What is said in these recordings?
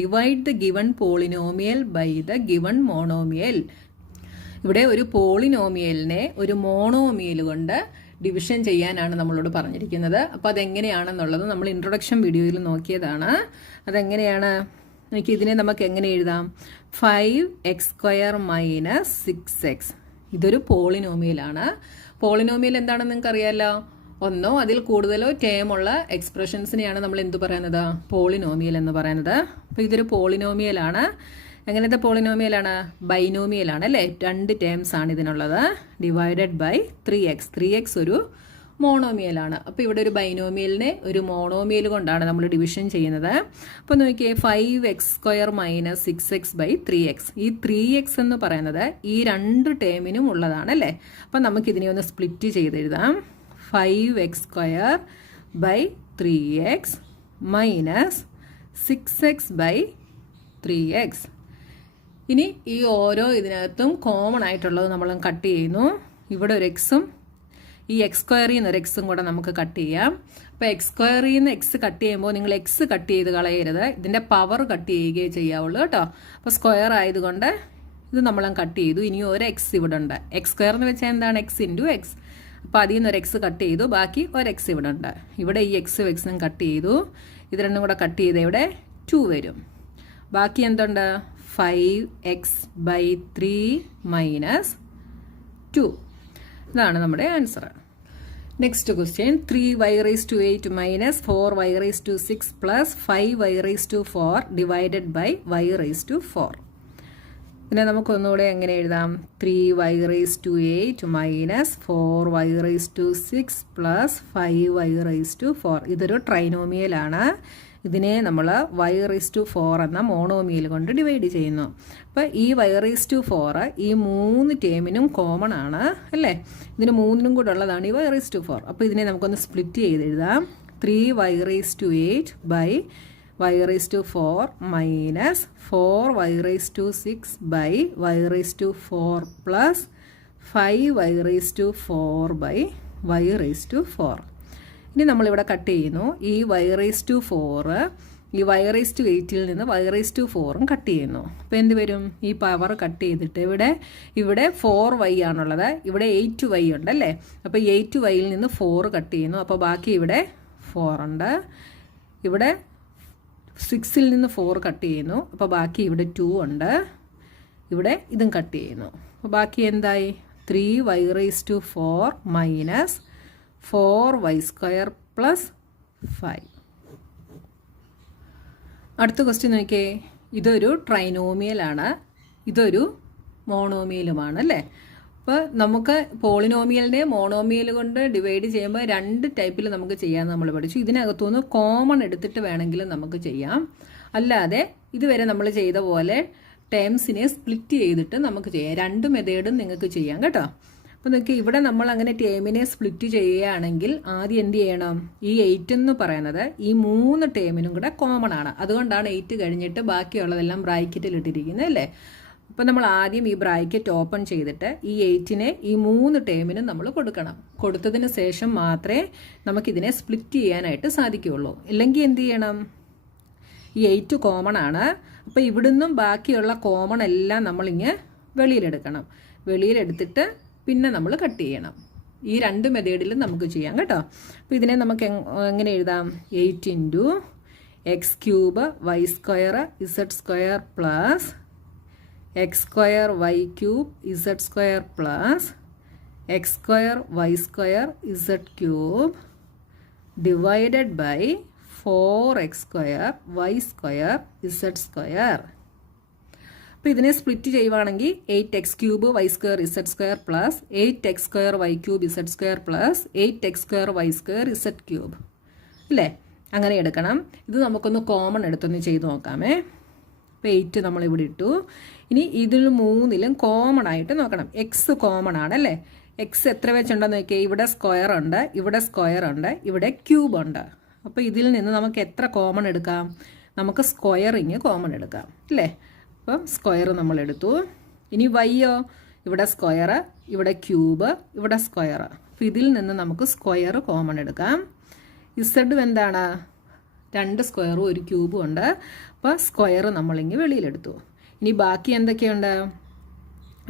Divide the given polynomial by the given monomial. ഇവിടെ ഒരു പോളിനോമിയലിനെ ഒരു മോണോമിയൽ കൊണ്ട് ഡിവിഷൻ ചെയ്യാനാണ് നമ്മളോട് പറഞ്ഞിരിക്കുന്നത്. അപ്പോൾ അതെങ്ങനെയാണെന്നുള്ളത് നമ്മൾ ഇൻട്രൊഡക്ഷൻ വീഡിയോയിൽ നോക്കിയതാണ്. അതെങ്ങനെയാണ് നോക്കി, ഇതിനെ നമുക്ക് എങ്ങനെ എഴുതാം? 5x² - 6x. ഇതൊരു പോളിനോമിയലാണ്. പോളിനോമിയൽ എന്താണെന്ന് നിങ്ങൾക്ക് അറിയാമല്ലോ. ഒന്നോ അതിൽ കൂടുതലോ ടേമുള്ള എക്സ്പ്രഷൻസിനെയാണ് നമ്മൾ എന്ത് പറയുന്നത്? പോളിനോമിയൽ എന്ന് പറയുന്നത്. അപ്പോൾ ഇതൊരു പോളിനോമിയലാണ്. എങ്ങനത്തെ പോളിനോമിയലാണ്? ബൈനോമിയലാണ് അല്ലേ. 2 ടേംസ് ആണ് ഇതിനുള്ളത്. Divided by 3x. 3x ഒരു മോണോമിയലാണ്. അപ്പോൾ ഇവിടെ ഒരു ബൈനോമിയലിനെ ഒരു മോണോമിയൽ കൊണ്ടാണ് നമ്മൾ ഡിവിഷൻ ചെയ്യുന്നത്. അപ്പോൾ നോക്കിയേ, 5x² - 6x/3x. ഈ 3x എന്ന് പറയുന്നത് ഈ 2 ടേമിനും ഉള്ളതാണ് അല്ലേ. അപ്പോൾ നമുക്കിതിനെ ഒന്ന് സ്പ്ലിറ്റ് ചെയ്തെഴുതാം. 5x² / 3x - 6x/3x. ഇനി ഈ ഓരോ ഇതിനകത്തും കോമൺ ആയിട്ടുള്ളത് നമ്മൾ കട്ട് ചെയ്യുന്നു. ഇവിടെ ഒരു എക്സും ഈ x² നിന്ന് ഒരു എക്സും കൂടെ നമുക്ക് കട്ട് ചെയ്യാം. അപ്പോൾ x² നിന്ന് എക്സ് കട്ട് ചെയ്യുമ്പോൾ നിങ്ങൾ എക്സ് കട്ട് ചെയ്ത് കളയരുത്, ഇതിൻ്റെ പവർ കട്ട് ചെയ്യുകയേ ചെയ്യാവുള്ളൂ കേട്ടോ. അപ്പോൾ സ്ക്വയർ ആയതുകൊണ്ട് ഇത് നമ്മൾ കട്ട് ചെയ്തു. ഇനി ഒരു എക്സ് ഇവിടെ ഉണ്ട്. x² എന്ന് വെച്ചാൽ എന്താണ്? x × x. അപ്പോൾ അതിൽ നിന്ന് ഒരു എക്സ് കട്ട് ചെയ്തു, ബാക്കി ഒരു എക്സ് ഇവിടെ ഉണ്ട്. ഇവിടെ ഈ എക്സും എക്സും കട്ട് ചെയ്തു. ഇത് രണ്ടും കൂടെ കട്ട് ചെയ്ത് ഇവിടെ 2 വരും. ബാക്കി എന്തുണ്ട്? 5x/3 - 2. ഇതാണ് നമ്മുടെ answer. Next question, 3y⁴ - 4y⁶ plus 5y⁴ divided by y⁴. പിന്നെ നമുക്കൊന്നുകൂടെ എങ്ങനെ എഴുതാം? 3y⁴ - 4y⁶ plus 5y⁴. ഇതൊരു ട്രൈനോമിയലാണ്. ഇതിനെ നമ്മൾ y⁴ എന്ന മോണോമിയൽ കൊണ്ട് ഡിവൈഡ് ചെയ്യുന്നു. അപ്പോൾ ഈ y⁴ ഈ 3 ടേമിനും കോമൺ ആണ് അല്ലേ. ഇതിന് 3നും കൂടെ ഉള്ളതാണ് ഈ y⁴. അപ്പോൾ ഇതിനെ നമുക്കൊന്ന് സ്പ്ലിറ്റ് ചെയ്ത് എഴുതാം. 3y⁴ by y⁴ minus 4y⁴ by y⁴ plus 5y⁴ by y⁴. ഇനി നമ്മളിവിടെ കട്ട് ചെയ്യുന്നു. ഈ y⁴ ഈ y⁸ നിന്ന് y⁴ കട്ട് ചെയ്യുന്നു. അപ്പോൾ എന്ത് വരും? ഈ പവർ കട്ട് ചെയ്തിട്ട് ഇവിടെ 4y ആണുള്ളത്, ഇവിടെ 8y ഉണ്ടല്ലേ. അപ്പോൾ 8yയിൽ നിന്ന് 4 കട്ട് ചെയ്യുന്നു. അപ്പോൾ ബാക്കി ഇവിടെ 4 ഉണ്ട്. ഇവിടെ 6ൽ നിന്ന് 4 കട്ട് ചെയ്യുന്നു. അപ്പോൾ ബാക്കി ഇവിടെ 2 ഉണ്ട്. ഇവിടെ ഇതും കട്ട് ചെയ്യുന്നു. അപ്പോൾ ബാക്കി എന്തായി? 3y⁴ minus 4y² plus 5. അടുത്ത ക്വസ്റ്റ്യൻ നോക്കിയേ. ഇതൊരു ട്രൈനോമിയലാണ്, ഇതൊരു മോണോമിയലുമാണ് അല്ലേ. അപ്പോൾ നമുക്ക് പോളിനോമിയലിനെ മോണോമിയൽ കൊണ്ട് ഡിവൈഡ് ചെയ്യുമ്പോൾ 2 ടൈപ്പിൽ നമുക്ക് ചെയ്യാമെന്ന് നമ്മൾ പഠിച്ചു. ഇതിനകത്തുനിന്ന് കോമൺ എടുത്തിട്ട് വേണമെങ്കിലും നമുക്ക് ചെയ്യാം. അല്ലാതെ ഇതുവരെ നമ്മൾ ചെയ്ത പോലെ ടേംസിനെ സ്പ്ലിറ്റ് ചെയ്തിട്ട് നമുക്ക് ചെയ്യാം. 2 മെത്തേഡും നിങ്ങൾക്ക് ചെയ്യാം കേട്ടോ. അപ്പോൾ നോക്കി, ഇവിടെ നമ്മൾ അങ്ങനെ ടേമിനെ സ്പ്ലിറ്റ് ചെയ്യുകയാണെങ്കിൽ ആദ്യം എന്ത് ചെയ്യണം? ഈ 8 എന്ന് പറയുന്നത് ഈ 3 ടേമിനും കൂടെ കോമൺ ആണ്. അതുകൊണ്ടാണ് 8 കഴിഞ്ഞിട്ട് ബാക്കിയുള്ളതെല്ലാം ബ്രാക്കറ്റിൽ ഇട്ടിരിക്കുന്നത് അല്ലേ. അപ്പോൾ നമ്മൾ ആദ്യം ഈ ബ്രാക്കറ്റ് ഓപ്പൺ ചെയ്തിട്ട് ഈ 8നെ ഈ 3 ടേമിനും നമ്മൾ കൊടുക്കണം. കൊടുത്തതിന് ശേഷം മാത്രമേ നമുക്കിതിനെ സ്പ്ലിറ്റ് ചെയ്യാനായിട്ട് സാധിക്കുകയുള്ളൂ. ഇല്ലെങ്കിൽ എന്ത് ചെയ്യണം? ഈ 8 കോമൺ ആണ്. അപ്പോൾ ഇവിടുന്നും ബാക്കിയുള്ള കോമൺ എല്ലാം നമ്മളിങ്ങ് വെളിയിലെടുക്കണം. വെളിയിലെടുത്തിട്ട് പിന്നെ നമ്മൾ കട്ട് ചെയ്യണം. ഈ 2 മെത്തേഡിലും നമുക്ക് ചെയ്യാം കേട്ടോ. അപ്പോൾ ഇതിനെ നമുക്ക് എങ്ങനെ എഴുതാം? 8 × x³ y² z² plus x² y³ z² plus x² y² z³ divided by 4x² y² z². അപ്പോൾ ഇതിനെ സ്പ്ലിറ്റ് ചെയ്യുവാണെങ്കിൽ 8x³ y² z² plus 8x² y³ z² plus 8x² y² z³ അല്ലേ. അങ്ങനെ എടുക്കണം. ഇത് നമുക്കൊന്ന് കോമൺ എടുത്തൊന്ന് ചെയ്ത് നോക്കാമേ. അപ്പോൾ 8 നമ്മളിവിടെ ഇട്ടു. ഇനി ഇതിൽ 3ലും കോമൺ ആയിട്ട് നോക്കണം. എക്സ് കോമൺ ആണല്ലേ. എക്സ് എത്ര വെച്ചുണ്ടെന്ന് നോക്കിയാൽ ഇവിടെ സ്ക്വയർ ഉണ്ട്, ഇവിടെ സ്ക്വയർ ഉണ്ട്, ഇവിടെ ക്യൂബ് ഉണ്ട്. അപ്പോൾ ഇതിൽ നിന്ന് നമുക്ക് എത്ര കോമൺ എടുക്കാം? നമുക്ക് സ്ക്വയറിങ് കോമൺ എടുക്കാം അല്ലേ. അപ്പം സ്ക്വയർ നമ്മൾ എടുത്തു. ഇനി വൈയോ, ഇവിടെ സ്ക്വയർ, ഇവിടെ ക്യൂബ്, ഇവിടെ സ്ക്വയർ. അപ്പോൾ ഇതിൽ നിന്ന് നമുക്ക് സ്ക്വയർ കോമൺ എടുക്കാം. ഇസഡ് എന്താണ്? 2 സ്ക്വയറും ഒരു ക്യൂബും ഉണ്ട്. അപ്പോൾ സ്ക്വയർ നമ്മളിങ്ങ് വെളിയിലെടുത്തു. ഇനി ബാക്കി എന്തൊക്കെയുണ്ട്?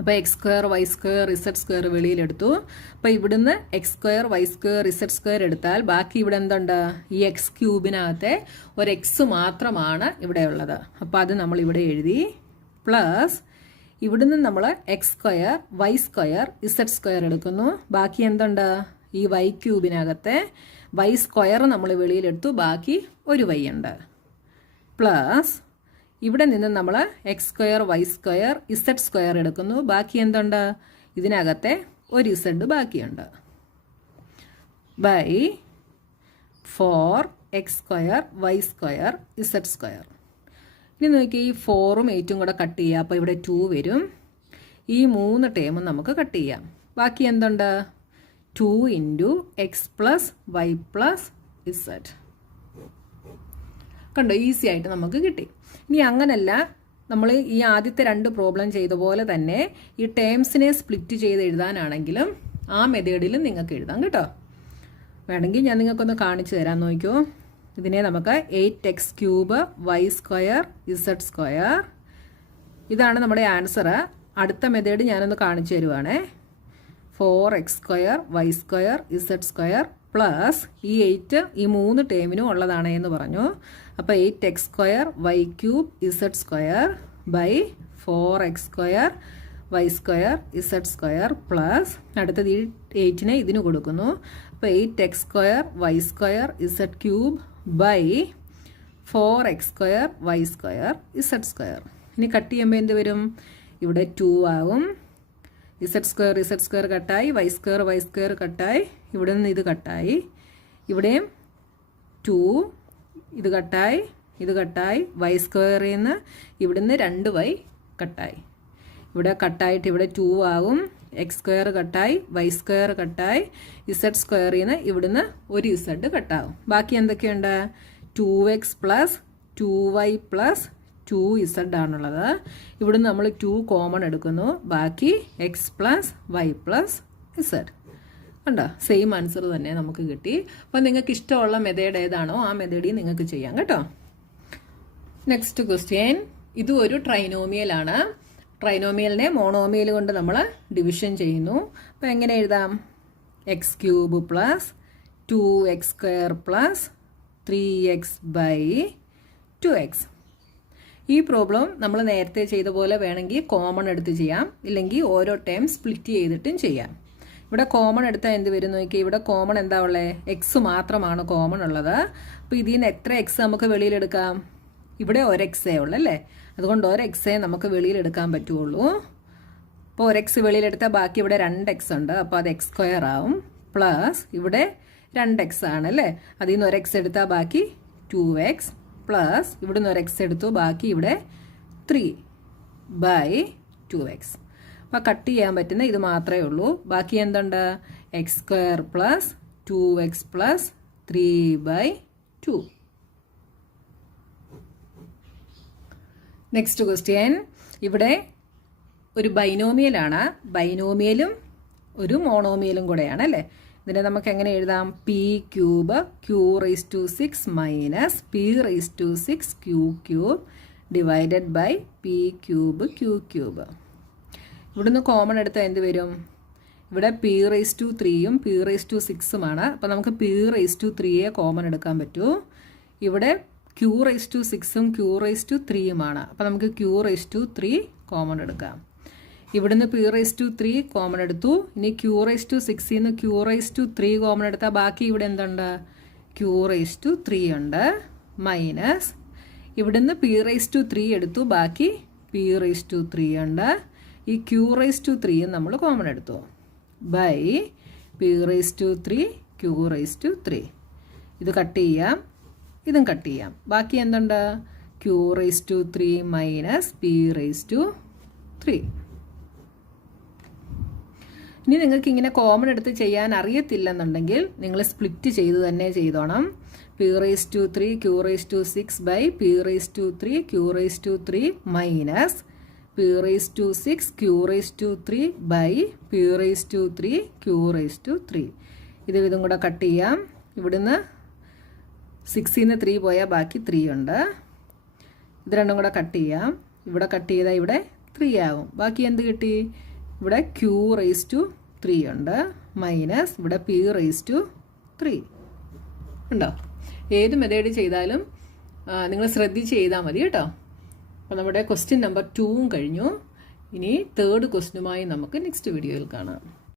അപ്പോൾ X square Y square Z square വെളിയിലെടുത്തു. അപ്പോൾ ഇവിടുന്ന് X square Y square Z square എടുത്താൽ ബാക്കി ഇവിടെ എന്തുണ്ട്? ഈ എക്സ് ക്യൂബിനകത്തെ ഒരു എക്സ് മാത്രമാണ് ഇവിടെ ഉള്ളത്. അപ്പോൾ അത് നമ്മൾ ഇവിടെ എഴുതി. പ്ലസ് ഇവിടുന്ന് നമ്മൾ X square Y square Z square എടുക്കുന്നു. ബാക്കി എന്തുണ്ട്? ഈ വൈ ക്യൂബിനകത്തെ വൈ സ്ക്വയർ നമ്മൾ വെളിയിലെടുത്തു. ബാക്കി ഒരു വൈ ഉണ്ട്. പ്ലസ് ഇവിടെ നിന്ന് നമ്മൾ X square Y square Z square എടുക്കുന്നു. ബാക്കി എന്തുണ്ട്? ഇതിനകത്തെ ഒരു ഇസഡ് ബാക്കിയുണ്ട്. By 4x square Y square Z square. ഇനി നോക്കി ഈ 4ഉം 8ഉം കൂടെ കട്ട് ചെയ്യുക. അപ്പോൾ ഇവിടെ 2 വരും. ഈ 3 ടേമും നമുക്ക് കട്ട് ചെയ്യാം. ബാക്കി എന്തുണ്ട്? 2 into X plus Y plus Z. കണ്ടോ? ഈസി ആയിട്ട് നമുക്ക് കിട്ടി. ഇനി അങ്ങനല്ല, നമ്മൾ ഈ ആദ്യത്തെ 2 പ്രോബ്ലം ചെയ്ത പോലെ തന്നെ ഈ ടേംസിനെ സ്പ്ലിറ്റ് ചെയ്ത് എഴുതാനാണെങ്കിലും ആ മെത്തേഡിലും നിങ്ങൾക്ക് എഴുതാം കേട്ടോ. വേണമെങ്കിൽ ഞാൻ നിങ്ങൾക്കൊന്ന് കാണിച്ചു തരാം. നോക്കൂ, ഇതിനെ നമുക്ക് 8x cube Y square Z square, ഇതാണ് നമ്മുടെ ആൻസർ. അടുത്ത മെത്തേഡ് ഞാനൊന്ന് കാണിച്ചു തരുവാണേ. 4x square Y square Z square plus ഈ 8 ഈ 3 ടേമിനും ഉള്ളതാണ് എന്ന് പറഞ്ഞു. അപ്പോൾ 8x square Y cube Z square by 4x square Y square Z square plus അടുത്തത് ഈ 8നെ ഇതിന് കൊടുക്കുന്നു. അപ്പോൾ 8x square Y square Z cube by 4x square Y square Z square. ഇനി കട്ട് ചെയ്യുമ്പോൾ എന്ത് വരും? ഇവിടെ 2 ആവും. ഇസഡ് സ്ക്വയർ കട്ടായി, വൈ സ്ക്വയർ കട്ടായി, ഇവിടെ നിന്ന് ഇത് കട്ടായി, ഇവിടെയും 2 ഇത് കട്ടായി, വൈ സ്ക്വയറിൽ നിന്ന് ഇവിടുന്ന് 2y കട്ടായി, ഇവിടെ കട്ടായിട്ട് ഇവിടെ 2 ആകും. എക്സ് സ്ക്വയർ കട്ടായി, വൈ സ്ക്വയർ കട്ടായി, ഇസഡ് സ്ക്വയറിൽ നിന്ന് ഇവിടുന്ന് ഒരു ഇസഡ് കട്ടാവും. ബാക്കി എന്തൊക്കെയുണ്ട്? 2x plus 2y plus 2z ആണുള്ളത്. ഇവിടുന്ന് നമ്മൾ 2 കോമൺ എടുക്കുന്നു. ബാക്കി X plus Y plus Z. കണ്ടോ? സെയിം ആൻസർ തന്നെ നമുക്ക് കിട്ടി. അപ്പോൾ നിങ്ങൾക്ക് ഇഷ്ടമുള്ള മെത്തേഡ് ഏതാണോ ആ മെത്തേഡിൽ നിങ്ങൾക്ക് ചെയ്യാം കേട്ടോ. Next question. ഇതും ഒരു ട്രൈനോമിയലാണ്. ട്രൈനോമിയലിനെ മോണോമിയൽ കൊണ്ട് നമ്മൾ ഡിവിഷൻ ചെയ്യുന്നു. അപ്പോൾ എങ്ങനെ എഴുതാം? X cube plus 2x square plus 3x by 2x. ഈ പ്രോബ്ലം നമ്മൾ നേരത്തെ ചെയ്ത പോലെ വേണമെങ്കിൽ കോമൺ എടുത്ത് ചെയ്യാം, ഇല്ലെങ്കിൽ ഓരോ ടേം സ്പ്ലിറ്റ് ചെയ്തിട്ടും ചെയ്യാം. ഇവിടെ കോമൺ എടുത്താൽ എന്ത് വരും നോക്കി. ഇവിടെ കോമൺ എന്താ ഉള്ളത്? എക്സ് മാത്രമാണ് കോമൺ ഉള്ളത്. അപ്പോൾ ഇതിൽ നിന്ന് എത്ര എക്സ് നമുക്ക് വെളിയിലെടുക്കാം? ഇവിടെ ഒരു എക്സേ ഉള്ളൂ അല്ലേ? അതുകൊണ്ട് ഒരു എക്സേ നമുക്ക് വെളിയിലെടുക്കാൻ പറ്റുള്ളൂ. അപ്പോൾ ഒരു എക്സ് വെളിയിലെടുത്താൽ ബാക്കി ഇവിടെ 2x ഉണ്ട്. അപ്പോൾ അത് എക്സ് സ്ക്വയർ ആവും. പ്ലസ് ഇവിടെ 2x ആണല്ലേ, അതിൽ നിന്ന് ഒരു എക്സ് എടുത്താൽ ബാക്കി 2x പ്ലസ് ഇവിടുന്ന് ഒരു എക്സ് എടുത്തു, ബാക്കി ഇവിടെ 3 ബൈ 2x. അപ്പോൾ കട്ട് ചെയ്യാൻ പറ്റുന്ന ഇത് മാത്രമേ ഉള്ളൂ. ബാക്കി എന്തുണ്ട്? എക്സ് സ്ക്വയർ പ്ലസ് 2x പ്ലസ് 3 ബൈ 2. Next question. ഇവിടെ ഒരു ബൈനോമിയലാണ്. ബൈനോമിയലും ഒരു മോണോമിയലും കൂടെയാണ് അല്ലേ? ഇതിനെ നമുക്ക് എങ്ങനെ എഴുതാം? P cube q⁻6 minus p⁻6 q³ divided by P cube q³. ഇവിടുന്ന് കോമൺ എടുത്താൽ എന്ത് വരും? ഇവിടെ p⁻3യും p⁻6ഉമാണ്. അപ്പോൾ നമുക്ക് p⁻3യെ കോമൺ എടുക്കാൻ പറ്റൂ. ഇവിടെ q⁻6ഉം q⁻3യുമാണ്. അപ്പോൾ നമുക്ക് q⁻3 കോമൺ എടുക്കാം. ഇവിടുന്ന് p⁻3 കോമൺ എടുത്തു. ഇനി q⁻6 നിന്ന് q⁻3 കോമൺ എടുത്താൽ ബാക്കി ഇവിടെ എന്തുണ്ട്? q⁻3 ഉണ്ട്. മൈനസ് ഇവിടുന്ന് p⁻3 എടുത്തു, ബാക്കി p⁻3 ഉണ്ട്. ഈ q⁻3യും നമ്മൾ കോമൺ എടുത്തു. By p⁻3 q⁻3. ഇത് കട്ട് ചെയ്യാം, ഇതും കട്ട് ചെയ്യാം. ബാക്കി എന്തുണ്ട്? q⁻3 minus p⁻3. ഇനി നിങ്ങൾക്ക് ഇങ്ങനെ കോമൺ എടുത്ത് ചെയ്യാൻ അറിയത്തില്ലെന്നുണ്ടെങ്കിൽ നിങ്ങൾ സ്പ്ലിറ്റ് ചെയ്ത് തന്നെ ചെയ്തോണം. p⁻3 q⁻6 by p⁻3 q⁻3 minus p⁻6 q⁻3 by p⁻3 q⁻3. ഇതും കൂടെ കട്ട് ചെയ്യാം. ഇവിടുന്ന് 6ൽ നിന്ന് 3 പോയാൽ ബാക്കി 3 ഉണ്ട്. ഇത് രണ്ടും കൂടെ കട്ട് ചെയ്യാം. ഇവിടെ കട്ട് ചെയ്താൽ ഇവിടെ 3 ആകും. ബാക്കി എന്ത് കിട്ടി? ഇവിടെ q⁻³ ഉണ്ട് മൈനസ് ഇവിടെ p⁻³ ഉണ്ടോ? ഏത് മെത്തേഡ് ചെയ്താലും നിങ്ങൾ ശ്രദ്ധിച്ച് ചെയ്താൽ മതി കേട്ടോ. അപ്പോൾ നമ്മുടെ ക്വസ്റ്റ്യൻ നമ്പർ 2 കഴിഞ്ഞു. ഇനി തേർഡ് ക്വസ്റ്റ്യനുമായി നമുക്ക് നെക്സ്റ്റ് വീഡിയോയിൽ കാണാം.